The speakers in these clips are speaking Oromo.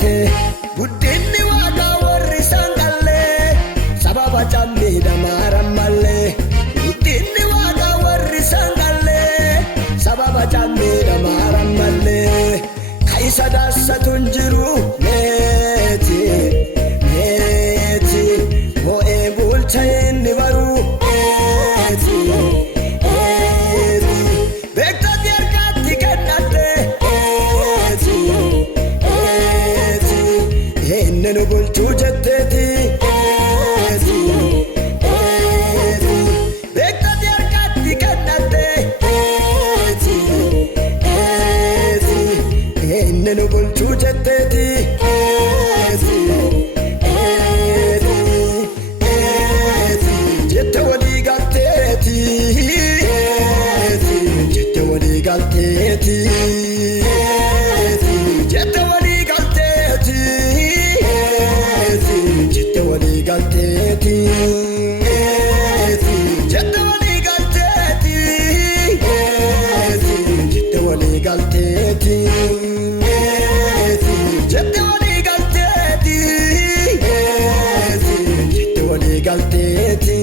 galte guddinni waaqa warri sangalle sababa cammiidha marammalle guddinni waaqa warri sangalle sababa cammiidha marammalle kaisa dassatun jiru meeti ho'ee bulchayenni baru nenu bulchu jetteti beektati harkatti kennate nenu bulchu jetteti jette walii galteeti jette walii galteeti jette walii galteeti jette walii galteeti jette walii galteeti jette walii galteeti jette walii galteeti jette walii galteeti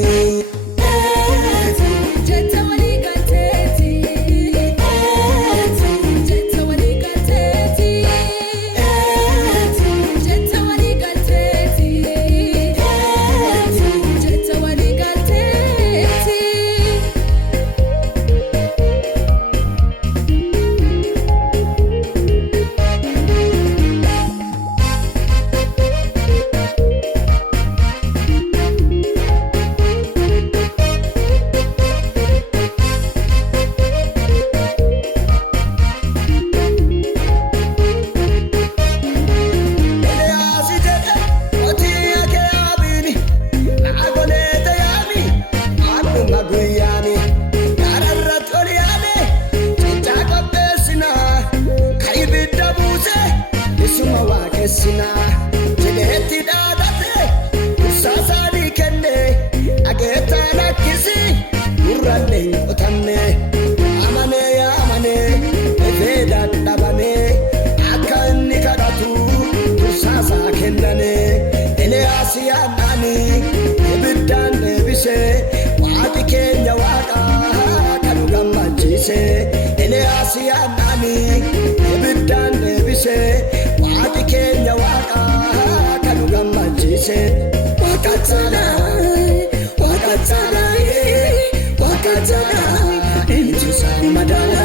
sina jedhetti dhaadate kursaasanii kenne ageetaa lakkisi gurraalee hin qotanne amanee yaamane efee dadhabame akka inni kadhatu kursaasaa kennane Eliyaas yaadhaanii ibiddaan deebise waaqi keenya waaqa kan gammachiise Eliyaas yaadhaanii ibiddaan deebise waaqi keenya waaqa kan gammachiise waaqatana intusa madala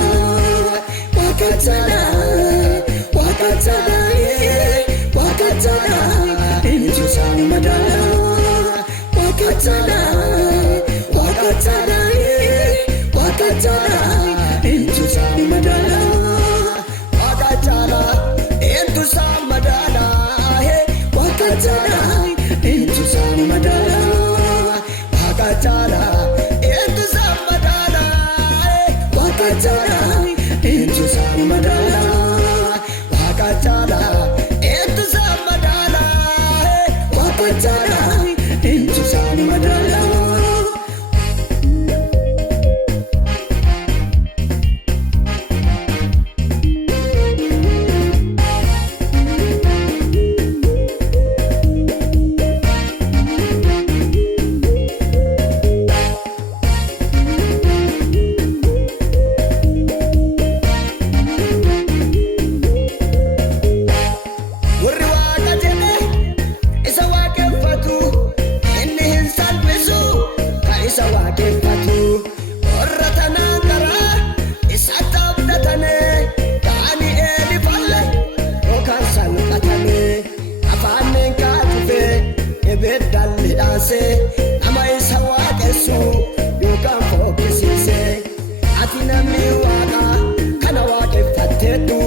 waaqatana intusa madala waaqatana intusa madala waaqatana intusa madala waaqatana intusa madala waaqatana intusa madala waaqatana intusa madala waaqatana intusa madala waaqatana intusa madala nama isa waaqessu yookaan fokkisiise ati namni waaqa kana waaqeffatteetu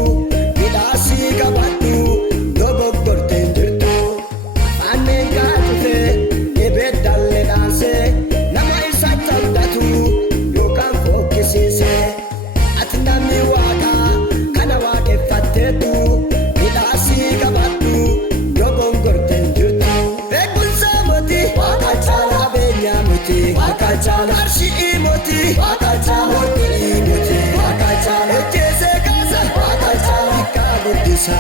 midhaasii qabadhu dogoggorteen jirtu afaannen kaatufe ebeddallee dhaanse nama isa tabdatu yookaan fokkisiise ati namni waaqa kana waaqeffatteetu midhaasii qabadhu dogoggorteen jirtu beekumsa moti waaqachala beenya moti waaqachala arshii moti waaqachala moti waaqachala ejjeese kaasa waaqachala akka guddisa